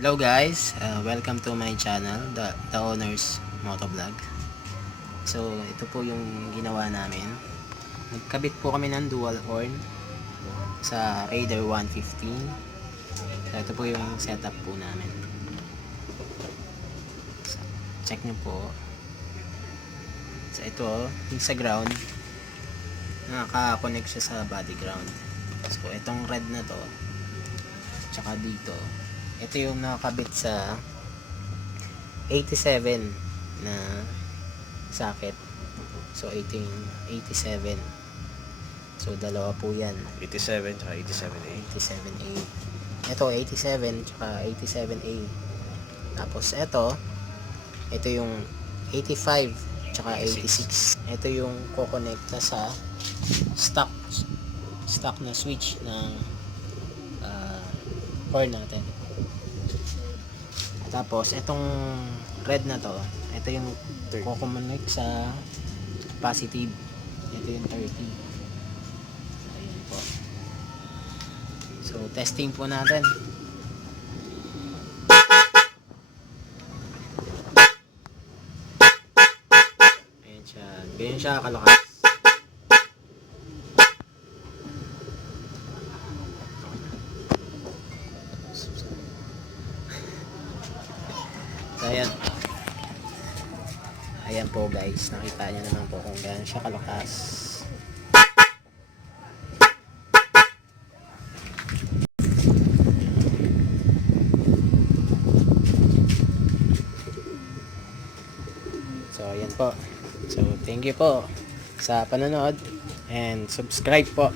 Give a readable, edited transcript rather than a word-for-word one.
Hello guys, welcome to my channel, the Owners Motovlog. So ito po yung ginawa namin. Nagkabit po kami ng dual horn sa Raider 115. So ito po yung setup po namin. So, check nyo po. So ito, yung sa ground, nakaka-connect siya sa body ground. So itong red na to, tsaka dito, ito yung nakakabit sa 87 na socket. So ito yung 87. So dalawa po yan, 87 tsaka 87A. 87A. Ito 87 tsaka 87A. Tapos ito yung 85 tsaka 86. Ito yung kokonekta sa stock na switch ng horn natin. Tapos itong red na to, ito yung kukonek sa positive. Ito yung 30. Ayan po. So testing po natin. Ayan siya. Ganyan siya kalakas. So, ayan po guys, nakita nyo naman po kung gaano siya kalakas. So ayan po. So thank you po sa panonood and subscribe po.